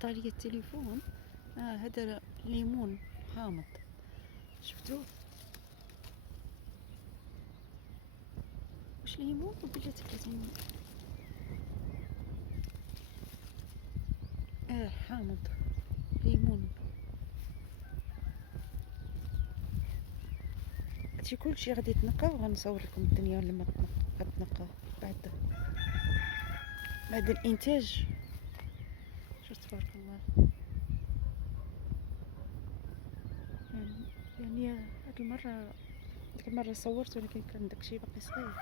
قطع لي التليفون. هذا ليمون حامض، شفتوه؟ واش ليمون ولا تكليمون؟ حامض ليمون. هادشي كلشي غادي يتنقى، وغنصور لكم الدنيا لما غتنقى بعد الانتاج. شوف تبارك الله. يعني ديك المره صورت، ولكن كان داكشي باقي صغير،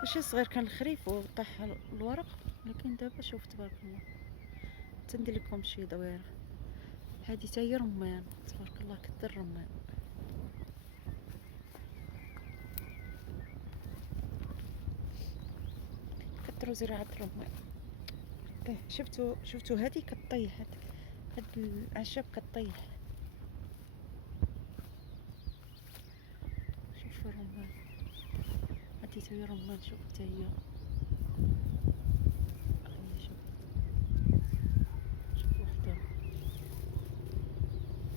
ماشي صغير، كان الخريف وطاح الورق. لكن دابا شوف تبارك الله. تندير لكم شي دويره. هذه حتى هي رمان، تبارك الله، كثر الرمان. كثروا زراعه الرمان. شفتوا هذه كطيح، هاد الاعشاب كطيح. شوف الرمان، هذه حتى هي رمان، شوف حتى هي. شوف وحده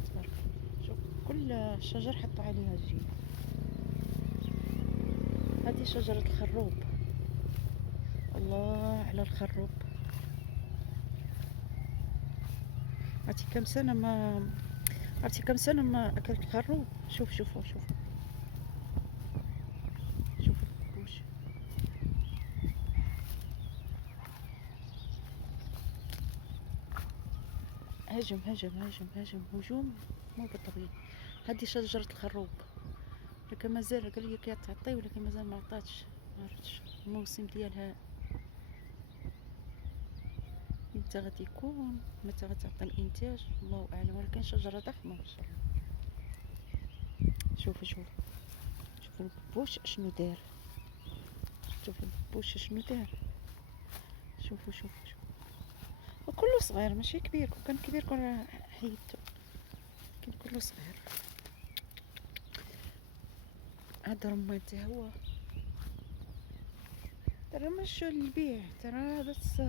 تبارك الله. شوف كل شجر حطوا عليها الجيل. هذه شجرة الخروب. الله على الخروب. عرفتي كم سنة ما أكلت الخروب. شوفوا شوفوا البوش. هجم هجوم مو بالطبيعي. هذه شجرة الخروب، لكن مازال قال لي كتعطي، ولكن مازال ما عطاتش. ما عرفتش الموسم ديالها متى غادي يكون، متى غتعطي الانتاج، الله اعلم. ولكن شجره ضخمه ما شاء الله. شوفوا البوش شنو دار. شوفوا البوش شنو دار. شوفوا وكله صغير ماشي كبير. كون كان كبير كون حيدته، لكن كله صغير. هذا رمان حتى هو، ترى ماشي للبيع، ترى بس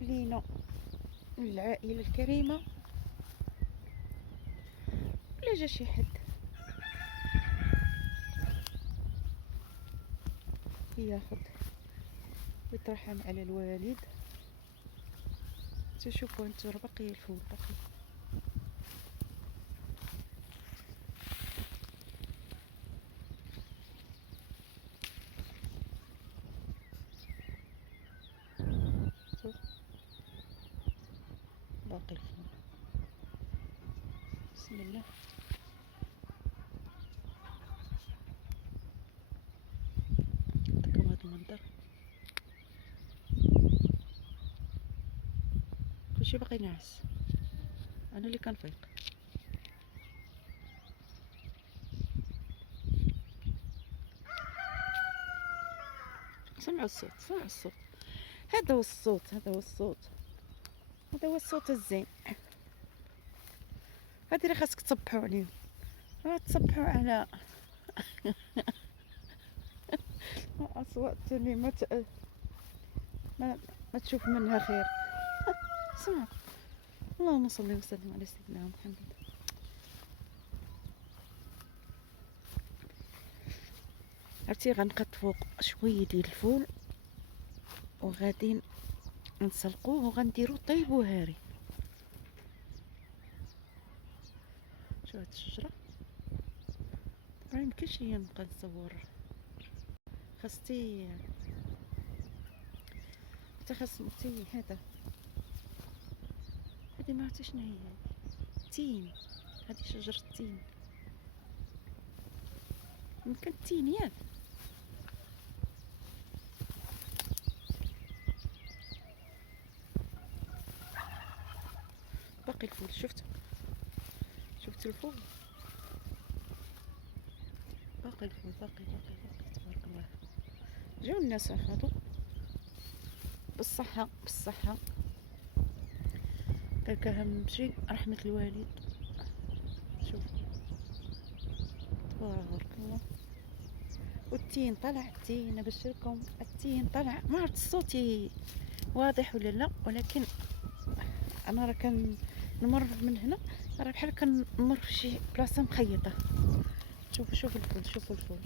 لينا العائلة الكريمة، ولا جا شي حد ياخد ويطرحهم على الوالد. تشوفوا انتو راه باقي الفول باقي. باقي الفول. بسم الله. نعطيكم هذا المنظر. كلشي باقي ناعس، انا اللي كنفيق. سمعوا الصوت. هذا هو الصوت الزين. هذه اللي خاصك تصبحوا عليهم. تصبحوا على اصوات اللي ما تشوف منها خير. سمع. اللهم صل وسلم على سيدنا محمد. عرفتي غنقط فوق شويه ديال الفول، وغادي نسلقوه وغنديرو طيب وهاري. شو هاد الشجره راه ميمكنش ليا نبقى نصور. خاصتي هذا. هادي ما عرفتش شنو هي. تين. هادي شجره التين. يمكن التين ياك. باقي الفول. شفتوا الفول. باقي الفول باقي تبارك الله. جاو الناس اخذوا بالصحه. كاك اهم شيء رحمه الوالد. شوف تبارك الله. والتين طلع. التين نبشركم، التين طلع. ما عرفت الصوت واضح ولا لا، ولكن انا راه كان نمر من هنا، راه بحال كنمر في شي بلاصه مخيطه. شوفوا الفول، شوفوا الفول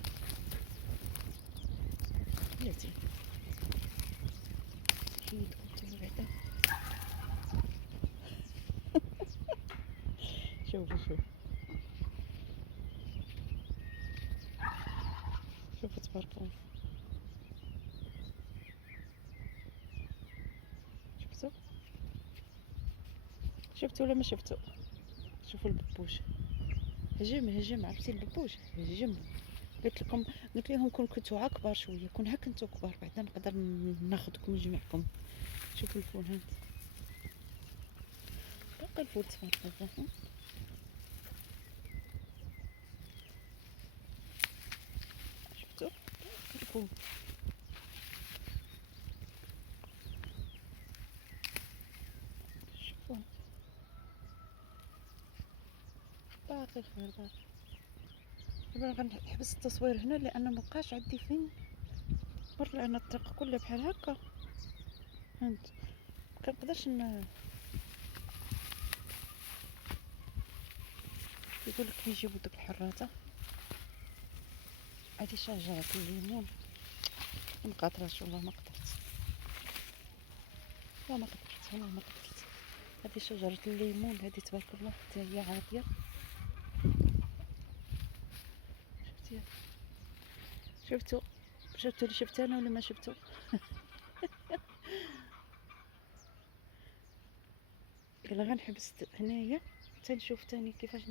بلاتي. كيدكم نتوما بعدا. شوفوا شوفوا تبارك الله. شفتوا شفتوا ولا ما شفتوا؟ شوفوا الببوش، هجم عرفتي الببوش هجم. قلت لهم كون كنتو ها كبار شويه، كون ها كنتو كبار بعدا نقدر ناخذكم نجمعكم. شوفوا الفول هانت، باقي الفول تبارك الله. شفتوا الفول، شوفوا باقي الخير باقي. دابا غنحبس التصوير هنا لان مبقاش عندي فين نمر، لان الطريق كلها بحال هكا هانت. مكنقدرش يقولك يجيبو داك الحراته. هادي شجرة الليمون مقاطراش، والله ما قدرت، والله ما قدرت. هادي شجرة الليمون هادي تبارك الله حتى هي عافية. شفتيها؟ شفتو اللي شفت انا ولا ما شفتو؟ يلا غنحبس هنايا حتى نشوف تاني كيفاش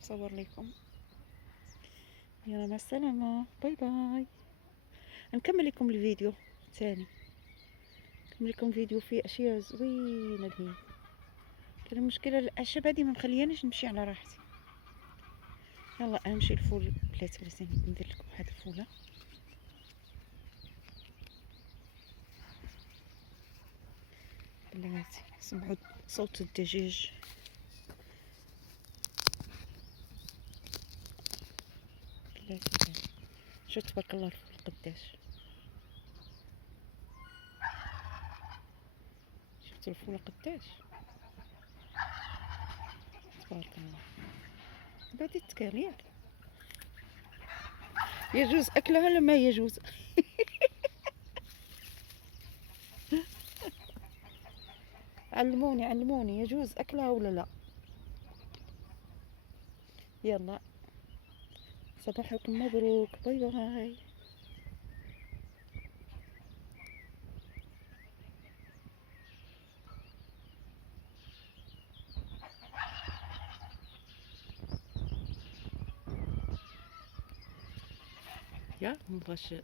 نصور لكم. يلا مع السلامة، باي باي. نكمل لكم الفيديو تاني، نكمل لكم فيديو فيه اشياء زوينه لهي. كان المشكله الاعشاب هادي ما مخليانيش نمشي على راحتي. يلا امشي الفول بلاتي، ندير لكم واحد الفوله بلاتي. سمعوا صوت الدجاج بلاتي. شو تبارك الله الفول قداش. شفتوا الفول قداش تبارك الله. بعدي تكال ياك، يجوز اكلها ولا ما يجوز؟ علموني يجوز اكلها ولا لا؟ يلا صباحكم مبروك، باي باي. يا مبغاش